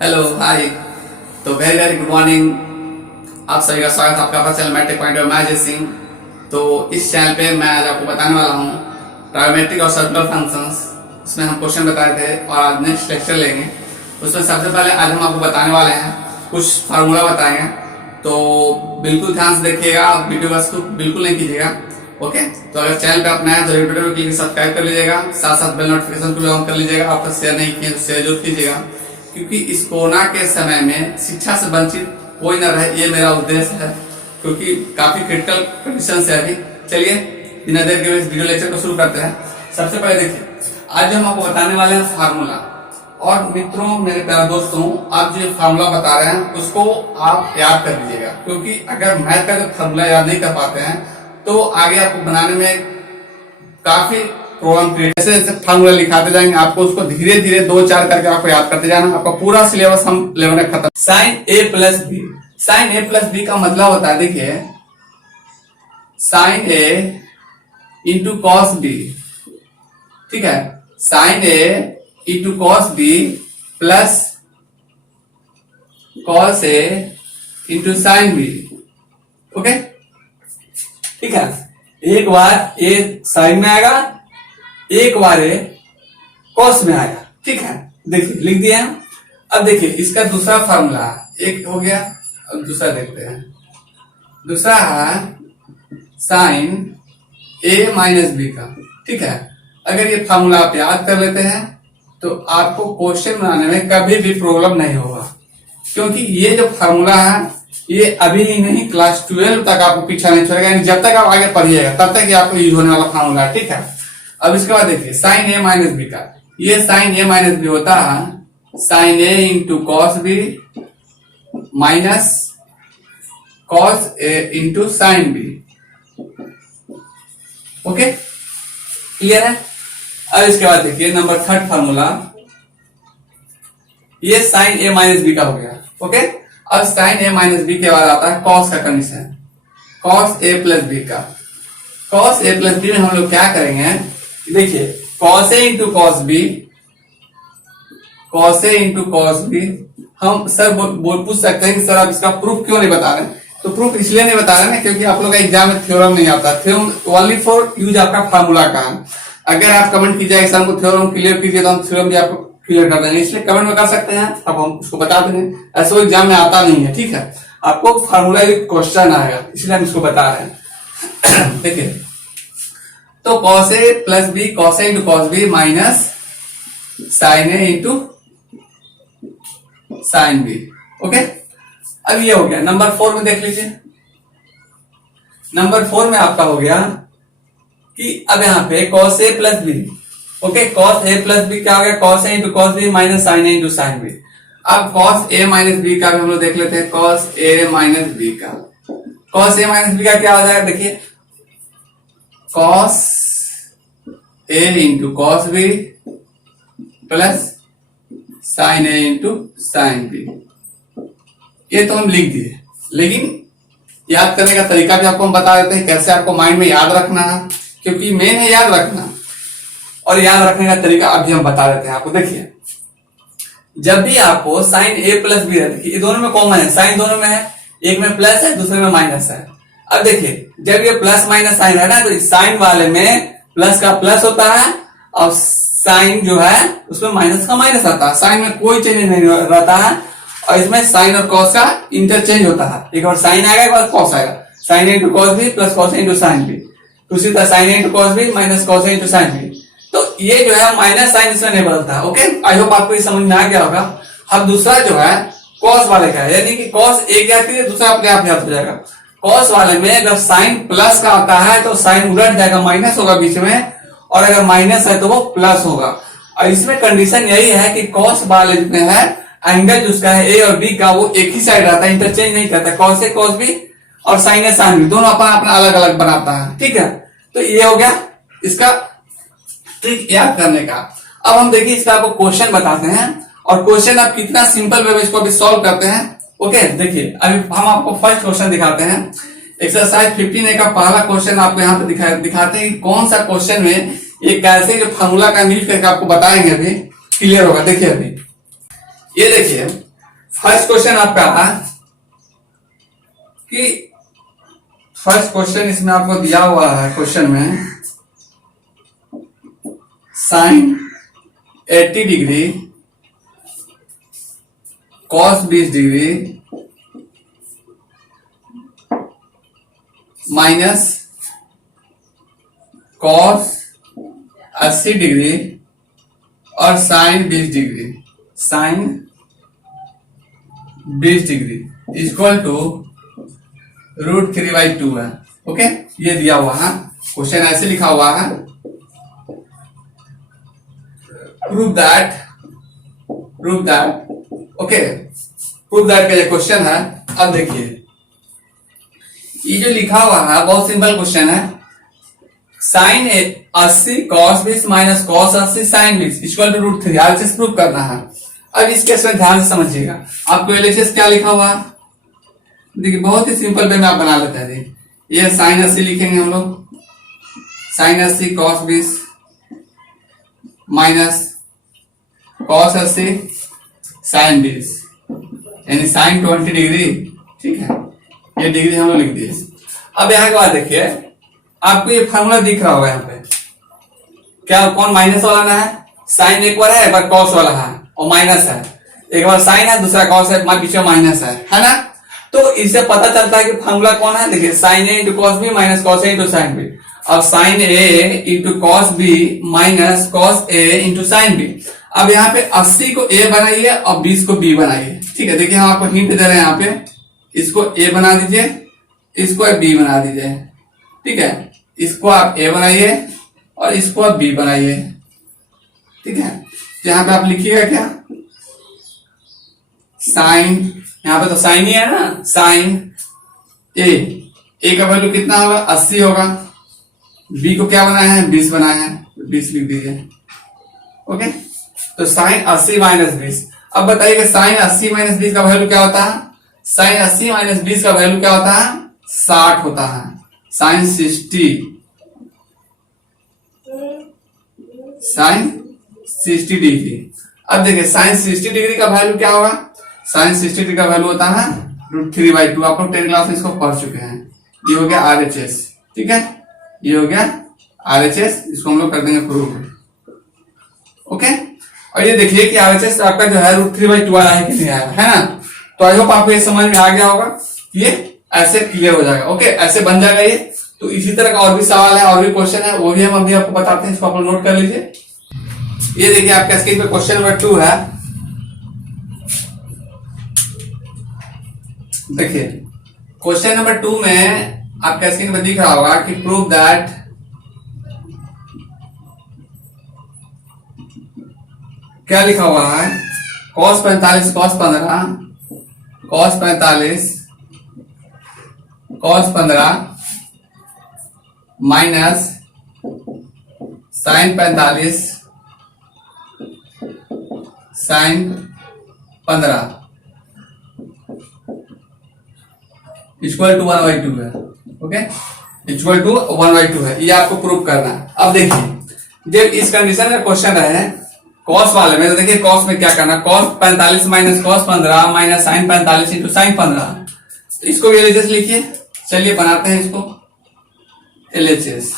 Hello hi. तो very very good morning. आप सभी का स्वागत है आपका अपना चैनल मैट्रिक पॉइंट मैं अजय सिंह। तो इस चैनल पे मैं आज आपको बताने वाला हूँ ट्रायोमेट्रिक और सर्कुलर फंक्शंस। इसमें हम क्वेश्चन बताए थे और आज नेक्स्ट लेक्चर लेंगे। उसमें सबसे पहले आज हम आपको बताने वाले हैं कुछ फार्मूला बताएंगे। तो बिल्कुल ध्यान से देखिएगा, आप वीडियो को स्किप बिल्कुल नहीं कीजिएगा। ओके, तो अगर चैनल पे आप नए हैं तो वीडियो को क्लिक सब्सक्राइब कर लीजिएगा, साथ साथ बेल नोटिफिकेशन को भी ऑन कर लीजिएगा। आपका शेयर नहीं किया तो शेयर जरूर कीजिएगा, क्योंकि इस कोरोना के समय में शिक्षा से वंचित कोई न रहे, ये मेरा उद्देश्य है। क्योंकि काफी क्रिटिकल कंडीशन है अभी। चलिए बिना देर के वीडियो लेक्चर को शुरू करते हैं। सबसे पहले देखिए, आज हम आपको बताने वाले हैं फार्मूला। और मित्रों, मेरे प्यारे दोस्तों, आप जो फार्मूला बता रहे हैं उसको आप याद कर लीजिएगा, क्योंकि अगर मैथ का जो फार्मूला याद नहीं कर पाते हैं तो आगे आपको बनाने में काफी प्रॉब्लम क्रिएट। जैसे फार्मूला लिखाते जाएंगे, आपको उसको धीरे धीरे 2-4 करके आपको याद करते जाना। आपका पूरा सिलेबस हम लेवल में खत्म। Sine A plus B, sine A plus B का मतलब होता है, देखिए, sine A into cos B. ठीक है, sine A into cos B plus cos A into sine B. Okay, ठीक है। एक बार ए साइन में आएगा, एक बार ए कॉस में आएगा। ठीक है, देखिए लिख दिया। अब देखिए इसका दूसरा फार्मूला एक हो गया। अब दूसरा देखते हैं। दूसरा है साइन ए माइनस बी का। ठीक है, अगर ये फार्मूला आप याद कर लेते हैं तो आपको क्वेश्चन बनाने में कभी भी प्रॉब्लम नहीं होगा, क्योंकि ये जो फार्मूला है ये अभी ही नहीं, क्लास 12 तक आपको पीछा नहीं छोड़ेगा। यानी जब तक आप आगे पढ़िएगा तब तक ये आपको यूज होने वाला फार्मूला है। ठीक है, अब इसके बाद देखिए साइन ए माइनस बी का। ये साइन ए माइनस बी होता है sine A into cos B minus cos A into sine B. Okay, clear है। अब इसके बाद देखिए नंबर 3 फार्मूला, ये साइन ए माइनस बी का हो गया। ओके, अब साइन ए माइनस बी के बाद आता है कॉस का condition, cos A plus B का। कॉस ए प्लस बी में हम लोग क्या करेंगे, देखिए cos A into cos B, cos A into cos B. हम सर पूछ सकते हैं कि सर आप इसका प्रूफ क्यों नहीं बता रहे? तो प्रूफ इसलिए नहीं बता रहे ना क्योंकि आप लोग का एग्जाम में थ्योरम नहीं आता। थ्योरम ओनली फॉर यूज आपका फार्मूला का है। अगर आप कमेंट कीजिए एग्जाम को थ्योरम क्लियर कीजिए तो हम थ्योरम भी आपको क्लियर कर देंगे, इसलिए कमेंट में कर सकते हैं। अब हम उसको बता देंगे, ऐसे एग्जाम में आता नहीं है। ठीक है, आपको फार्मूला क्वेश्चन आएगा, इसलिए हम इसको बता रहे हैं। देखिए, तो cos A plus B, cos A into cos B minus sine A into sine B. Okay, अब ये हो गया। नंबर 4 में देख लीजिए। नंबर 4 में आपका हो गया कि अब यहाँ पे cos A plus B. Okay, cos A plus B क्या हो गया, cos A into cos B minus sine A into sine B. अब कॉस ए माइनस बी का भी हम लोग देख लेते हैं। कॉस ए माइनस बी का, कॉस ए माइनस बी का क्या हो जाएगा, देखिए cos A into cos B plus sine A into sine B. ये तो हम लिख दिए, लेकिन याद करने का तरीका भी आपको हम बता देते हैं कैसे आपको माइंड में याद रखना है, क्योंकि मेन है याद रखना। और याद रखने का तरीका अभी हम बता देते हैं आपको। देखिए, जब भी आपको साइन ए प्लस बी है, देखिए ये दोनों में कॉमन है, साइन दोनों में है, एक में प्लस है दूसरे में माइनस है। अब देखिए जब ये प्लस माइनस साइन है ना, तो साइन वाले में प्लस का प्लस होता है और साइन जो है उसमें माइनस का माइनस आता है। साइन में कोई चेंज नहीं रहता है और इसमें साइन और कॉस का इंटरचेंज होता है। एक बार साइन आएगा, एक बार कॉस आएगा। Sine into cos B plus cos into sine B, उसी तरह sine into cos B minus cos into sine B. तो ये जो है माइनस साइन इसमें नहीं बदलता है। ओके, आई होप आपको ये समझ में आ गया होगा। अब दूसरा जो है कॉस वाले का है, यानी कि कॉस एक जाती है, दूसरा अपने आप याद हो जाएगा। कॉस वाले में अगर साइन प्लस का आता है तो साइन उलट जाएगा, माइनस होगा बीच में, और अगर माइनस है तो वो प्लस होगा। और इसमें कंडीशन यही है कि कॉस वाले में है एंगल जिसका है ए और बी का, वो एक ही साइड रहता है, इंटरचेंज नहीं करता। कॉस ए कॉस बी और साइन ए साइन बी दोनों अपना अपना अलग अलग बनाता है। ठीक है, तो ये हो गया इसका ट्रिक याद करने का। अब हम देखिए इसका आपको क्वेश्चन बताते हैं और क्वेश्चन आप कितना सिंपल वे में इसको अभी सॉल्व करते हैं। ओके, देखिए अभी हम आपको फर्स्ट क्वेश्चन दिखाते हैं। एक्सरसाइज 15A का पहला क्वेश्चन आपको यहाँ पे दिखाते हैं कि कौन सा क्वेश्चन में ये कैसे जो फार्मूला का यूज करके आपको बताएंगे, अभी क्लियर होगा। देखिए अभी ये देखिए फर्स्ट क्वेश्चन आपका कि फर्स्ट क्वेश्चन इसमें आपको दिया हुआ है क्वेश्चन में sine 80 degree cos 20 degree minus cos 80 degree और sine 20 degree, sine 20 degree equal to √3/2 है। ओके, ये दिया हुआ है क्वेश्चन, ऐसे लिखा हुआ है prove that okay, prove that का ये क्वेश्चन है। अब देखिए ये जो लिखा हुआ है बहुत सिंपल क्वेश्चन है, sine 80 cos 20 minus cos 80 sine 20 equal to √3, LHS prove करना है। अब इस केस में ध्यान से समझिएगा, आपको एलएचएस क्या लिखा हुआ है, देखिए बहुत ही सिंपल वे में आप बना लेते हैं। ये साइन 80 लिखेंगे हम लोग, sine 80 cos 20 minus cos 80 sine 20 यानी साइन 20 डिग्री। ठीक है, ये डिग्री हम लोग लिख दिए। अब यहाँ के बाद देखिए आपको ये फॉर्मूला दिख रहा होगा यहाँ पे, क्या कौन माइनस वाला ना है, साइन एक बार है, एक बार कॉस वाला है और माइनस है, एक बार साइन है दूसरा कॉस है, पीछे माइनस है ना। तो इससे पता चलता है कि फॉर्मूला कौन है, देखिए sine A into cos B minus cos A into sine B. अब sine A into cos B minus cos A into sine B. अब यहाँ पे 80 को ए बनाइए और 20 को बी बनाइए। ठीक है, देखिए हम आपको हिंट दे रहे हैं, यहाँ पे इसको ए बना दीजिए, इसको बी बना दीजिए। ठीक है, इसको आप ए बनाइए और इसको आप बी बनाइए। ठीक है, यहाँ पे आप लिखिएगा क्या, साइन, यहाँ पे तो साइन ही है ना, साइन ए का वैल्यू कितना होगा 80 होगा, बी को क्या बनाया है 20 बनाया है, 20 लिख दीजिए। ओके, तो साइन 80 माइनस 20। अब बताइए साइन 80 माइनस 20 का वैल्यू क्या होता है, साइन 80 माइनस 20 का वैल्यू क्या होता है 60 होता है, साइन 60, साइन 60 डिग्री। अब देखिए साइन 60 डिग्री का वैल्यू क्या होगा, साइन 60 डिग्री का वैल्यू होता है √3/2। आप लोग 10 क्लास में इसको पढ़ चुके हैं। ये हो गया RHS। ठीक है, ये हो गया RHS, इसको हम लोग कर देंगे प्रूव। ओके, और ये देखिए कि RHS आपका जो है √3/2 आया है कि नहीं आया है ना। तो आई होप आपको ये समझ में आ गया होगा, ये ऐसे क्लियर हो जाएगा। ओके, ऐसे बन जाएगा ये। तो इसी तरह का और भी सवाल है, और भी क्वेश्चन है, वो भी हम अभी आपको बताते हैं, इसको आप नोट कर लीजिए। ये देखिए आपके स्क्रीन पे क्वेश्चन नंबर 2 है। देखिए क्वेश्चन नंबर 2 में आपके स्क्रीन पे दिख रहा होगा कि प्रूव दैट क्या लिखा हुआ है, cos 45 cos 15 cos 45 cos 15 minus sine 45 sine 15 equal to 1/2 है। ओके, इक्वल टू 1/2 है, ये आपको प्रूव करना है। अब देखिए जब इस कंडीशन का क्वेश्चन है कॉस वाले में, तो देखिए कॉस में क्या करना, cos 45 minus cos 15 minus sine 45 into sine 15। तो इसको भी एलएचएस लिखिए, चलिए बनाते हैं इसको एलएचएस।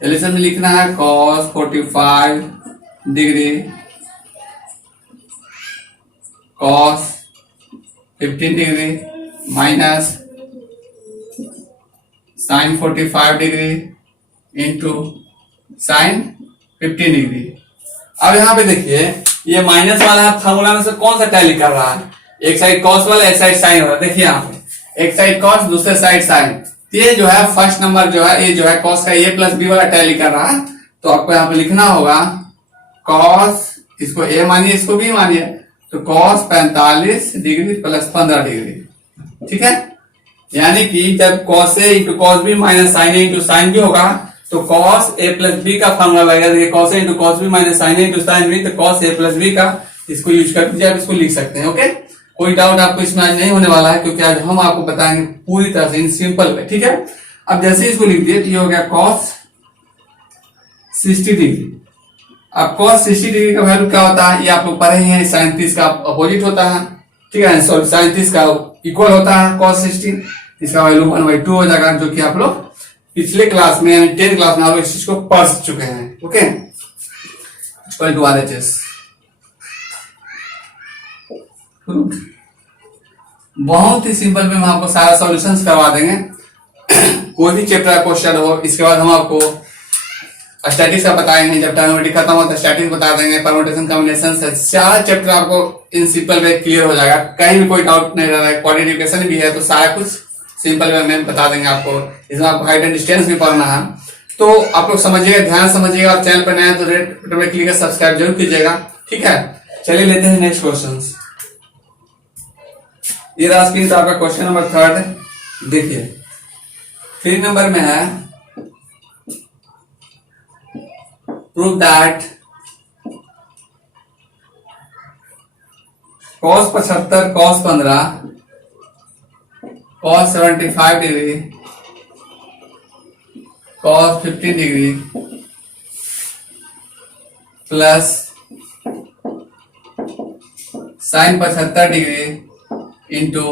एलएचएस में लिखना है cos 45 degree cos 15 degree minus sine 45 degree into sine 15 degree. अब यहाँ पे देखिए ये माइनस वाला फॉर्मूला में से कौन सा टैली कर रहा है, एक साइड कॉस वाला एक साइड साइन वाला। देखिए यहाँ पे एक साइड कॉस दूसरे साइड साइन, ये जो है फर्स्ट नंबर जो है ये जो है कॉस का a प्लस बी वाला टैली कर रहा है। तो आपको यहाँ पे लिखना होगा कॉस, इसको a मानिए इसको b मानिए, तो कॉस 45 डिग्री प्लस 15 डिग्री। ठीक है, यानी कि जब cos A into cos B minus sine A into sine B होगा तो कॉस ए प्लस बी का फॉर्मूला लगेगा। देखिए cos A into cos B minus sine A into sine B, तो कॉस ए प्लस बी का इसको use कर दीजिए, आप इसको लिख सकते हैं। ओके, कोई डाउट आपको इसमें आज नहीं होने वाला है, क्योंकि आज हम आपको बताएंगे पूरी तरह से इन सिंपल पे। ठीक है, अब जैसे इसको लिख दिए तो ये हो गया कॉस 60 डिग्री। अब कॉस 60 डिग्री का वैल्यू क्या होता है, ये आप लोग पढ़े ही हैं, साइन 30 का अपोजिट होता है। ठीक है। सॉरी साइन 30 का इक्वल होता है cos 60, इसका वैल्यू 1/2 हो जाएगा, जो कि आप लोग पिछले क्लास में यानी 10 क्लास में आप लोग इस चीज को पढ़ चुके हैं। Okay, equal to RHS। बहुत ही सिंपल में हम आपको सारा सॉल्यूशंस करवा देंगे। कोई भी चैप्टर का क्वेश्चन हो, इसके बाद हम आपको स्टैटिक्स का बताएंगे, जब ट्रिग्नोमेट्री खत्म हो तो स्टैटिक्स बता देंगे, परम्यूटेशन कॉम्बिनेशन से सारा चैप्टर आपको इन सिंपल वे क्लियर हो जाएगा, कहीं भी कोई डाउट नहीं रह रहा है। क्वाड्रेटिक इक्वेशन भी है तो सारा कुछ सिंपल वे में बता देंगे आपको। इसमें आपको हाइट एंड डिस्टेंस भी पढ़ना है, तो आप लोग समझिएगा, ध्यान समझिएगा। और चैनल पर नया है तो रेड बटन में क्लिक कर सब्सक्राइब जरूर कीजिएगा, ठीक है। चलिए लेते हैं नेक्स्ट क्वेश्चन। ये रहा स्क्रीन पर आपका क्वेश्चन नंबर 3। देखिए 3 नंबर में है, prove that cos 75, cos 15, cos 75 degree, cos 15 degree plus sin 75 degree into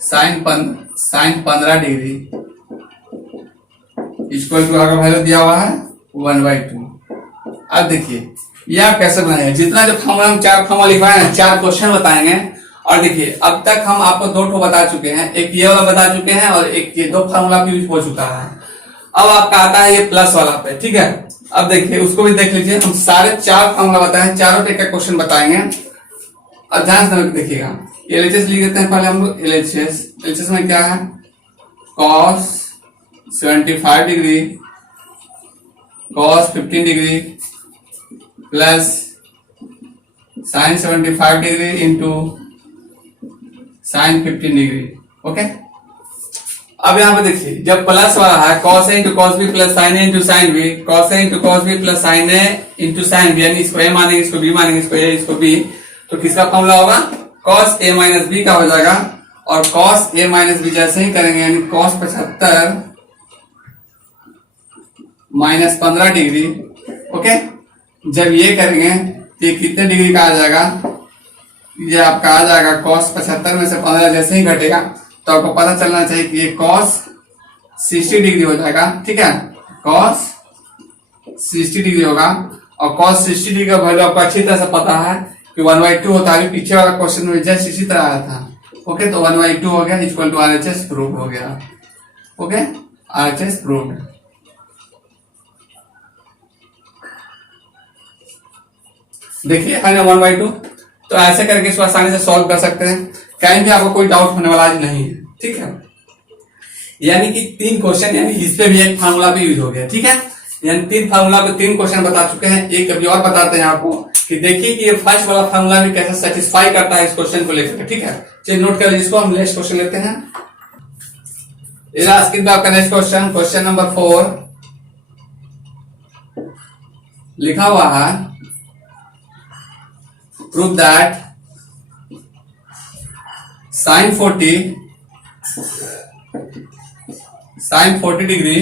sin 15 degree equal to आगे वैल्यू दिया हुआ है 1/2। अब देखिए ये आप कैसे बनाएंगे, जितना जो फॉर्मूला हम 4 फॉर्मूला लिखवाए हैं, 4 क्वेश्चन बताएंगे। और देखिए अब तक हम आपको 2 ठो बता चुके हैं, एक ये वाला बता चुके हैं और एक ये 2 फॉर्मूला भी यूज हो चुका है। अब आपका आता है ये प्लस वाला पे, ठीक है। अब देखिए उसको भी देख लीजिए, हम सारे 4 फॉर्मूला बताए, चारों पे का क्वेश्चन बताएंगे। अब ध्यान से देखिएगा, एलएचएस लिख देते हैं पहले हम लोग। एलएचएस में क्या है, cos 75 degree, cos 15 degree plus sin 75 degree into sin 15 degree. Okay, अब यहाँ पे देखिए जब प्लस वाला है cos A into cos B plus sin A into sin B, cos A into cos B plus sin A into sin B, यानी इसको A मानेंगे, इसको B मानेंगे, इसको A, इसको B, तो किसका फॉर्मूला होगा, cos A माइनस B का हो जाएगा। और cos A माइनस B जैसे ही करेंगे, यानी cos 75 माइनस 15 डिग्री। ओके, जब ये करेंगे तो ये कितने डिग्री का आ जाएगा, ये आपका आ जाएगा cos 75 में से 15 जैसे ही घटेगा तो आपको पता चलना चाहिए कि ये cos 60 डिग्री हो जाएगा, ठीक है। cos 60 डिग्री होगा, और cos 60 डिग्री का वैल्यू आपको अच्छी तरह से पता है कि 1/2 होता है, पीछे वाला क्वेश्चन में जस्ट इसी तरह आया था। ओके, तो 1/2 हो गया, इक्वल टू RHS प्रूव हो गया। Okay, RHS prove. देखिए है ना 1/2, तो ऐसे करके इसको आसानी से सॉल्व कर सकते हैं, कहीं भी आपको कोई डाउट होने वाला आज नहीं है, ठीक है। यानी कि 3 क्वेश्चन, यानी इस पे भी एक फार्मूला भी यूज हो गया, ठीक है। यानी 3 फार्मूला पे 3 क्वेश्चन बता चुके हैं। एक अभी और बताते हैं आपको कि देखिए कि ये फर्स्ट वाला फार्मूला भी कैसे सेटिस्फाई करता है इस क्वेश्चन को लेकर, ठीक है। चलिए नोट कर लीजिए इसको, हम नेक्स्ट क्वेश्चन लेते हैं। स्क्रीन पे आपका नेक्स्ट क्वेश्चन, क्वेश्चन नंबर 4 लिखा हुआ है, prove that sin 40 degree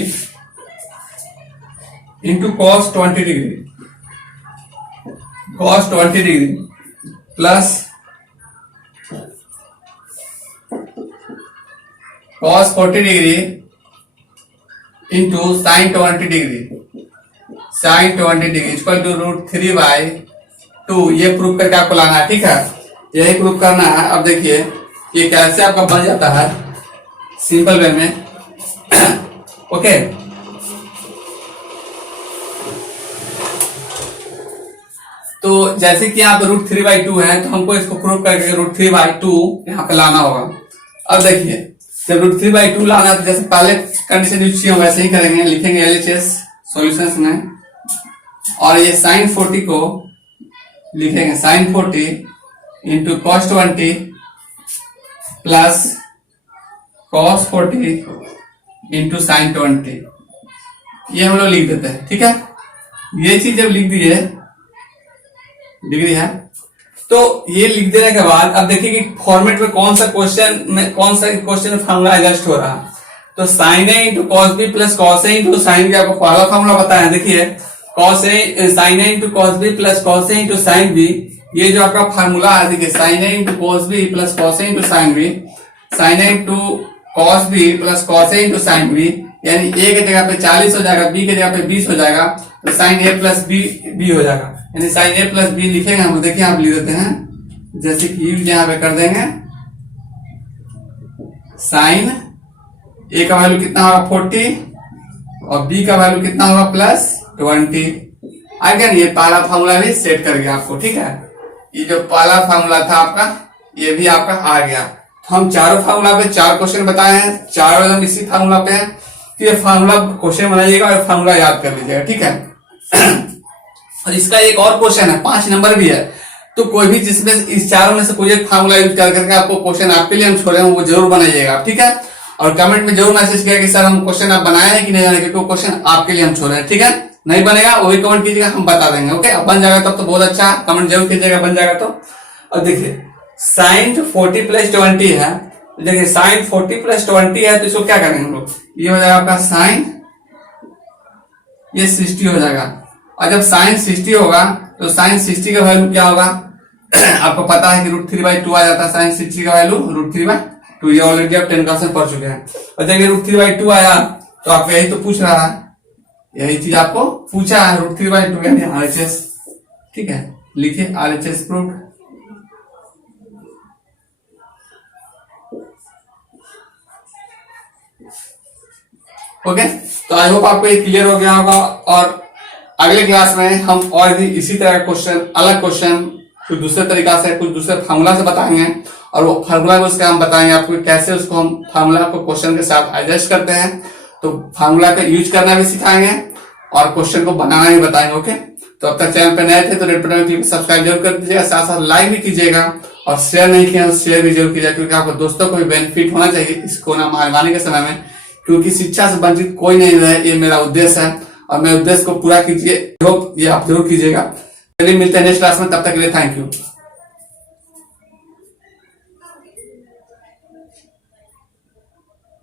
into cos 20 degree, cos 20 degree plus cos 40 degree into sin 20 degree, sin 20 degree equal to √3/2। ये प्रूव करके आपको लाना है, ठीक है, यही प्रूव करना है। अब देखिए ये कैसे आपका बन जाता है सिंपल वे में। ओके, तो जैसे कि यहाँ पे √3/2 है, तो हमको इसको प्रूव करके √3/2 यहाँ पे लाना होगा। अब देखिए जब √3/2 लाना है तो जैसे पहले कंडीशन यूज किए वैसे ही करेंगे, लिखेंगे LHS सॉल्यूशंस में, और ये sin 40 को लिखेंगे sin 40 into cos 20 plus cos 40 into sin 20, ये हम लोग लिख देते हैं, ठीक है। ये चीज जब लिख दिए डिग्री है, तो ये लिख देने के बाद अब देखिए कि फॉर्मेट में कौन सा क्वेश्चन में फॉर्मूला एडजस्ट हो रहा है। तो sin A into cos B plus cos A into sin B आपको पहला फॉर्मूला बताया, देखिए sin A into cos B plus cos A into sin B ये जो आपका फार्मूला है देखिए, sine A into cos B plus cos A into sine B, sine A into cos B plus cos A into sine B, यानी A की जगह पे 40 हो जाएगा, बी की जगह पे 20 हो जाएगा, तो साइन ए प्लस बी हो जाएगा, यानी साइन ए प्लस बी लिखेंगे हम। देखिए आप लिख देते हैं, जैसे कि यहाँ पे कर देंगे, साइन ए का वैल्यू कितना होगा 40 और बी का वैल्यू कितना होगा +20। आगे ये पहला फार्मूला भी सेट कर गया आपको, ठीक है। ये जो पहला फार्मूला था आपका, ये भी आपका आ गया। तो हम चारों फार्मूला पे 4 क्वेश्चन बताए हैं, चारों एकदम इसी फार्मूला पे हैं। तो ये फार्मूला क्वेश्चन बनाइएगा और फार्मूला याद कर लीजिएगा, ठीक है। और इसका एक और क्वेश्चन है, 5 नंबर भी है, तो कोई भी जिसमें इस चारों में से कोई एक फार्मूला यूज कर करके आपको क्वेश्चन आपके लिए हम छोड़े हैं वो जरूर बनाइएगा, ठीक है। और कमेंट में जरूर मैसेज किया कि सर हम क्वेश्चन आप बनाए हैं कि नहीं बनाए, क्योंकि क्वेश्चन आपके लिए हम छोड़े हैं, ठीक है। नहीं बनेगा वो भी कमेंट कीजिएगा, हम बता देंगे, ओके। अब बन जाएगा तब तो बहुत अच्छा, कमेंट जरूर कीजिएगा बन जाएगा तो। और देखिए साइन 40 + 20 है, देखिए साइन 40 + 20 है, तो इसको क्या करेंगे हम लोग, ये हो जाएगा आपका साइन, ये 60 हो जाएगा। और जब साइन 60 होगा तो साइन 60 का वैल्यू क्या होगा आपको पता है कि √3/2 आ जाता है, साइन 60 का वैल्यू √3/2, ये ऑलरेडी आप 10 क्लास में पढ़ चुके हैं। और जब ये √3/2 आया तो आपको यही तो पूछ रहा है, यही चीज आपको पूछा है, √3/2 यानी RHS, ठीक है। लिखिए RHS प्रूव्ड। ओके, तो आई होप आपको ये क्लियर हो गया होगा। और अगले क्लास में हम और भी इसी तरह का क्वेश्चन, अलग क्वेश्चन कुछ दूसरे तरीका से, कुछ दूसरे फार्मूला से बताएंगे, और वो फार्मूला को उसका हम बताएंगे आपको कैसे उसको हम फार्मूला को क्वेश्चन के साथ एडजस्ट करते हैं। तो फार्मूला का यूज करना भी सिखाएंगे और क्वेश्चन को बनाना भी बताएंगे, ओके। तो अब तक चैनल पर नए थे तो रेड बटन क्लिक सब्सक्राइब जरूर कर दीजिएगा, साथ साथ लाइक भी कीजिएगा और शेयर नहीं किया तो शेयर भी जरूर कीजिएगा, क्योंकि आपको दोस्तों को भी बेनिफिट होना चाहिए इस कोरोना महामारी के समय में, क्योंकि शिक्षा से वंचित कोई नहीं रहे, ये मेरा उद्देश्य है और मेरे उद्देश्य को पूरा कीजिए, होप ये आप जरूर कीजिएगा। चलिए मिलते हैं नेक्स्ट क्लास में, तब तक के लिए थैंक यू।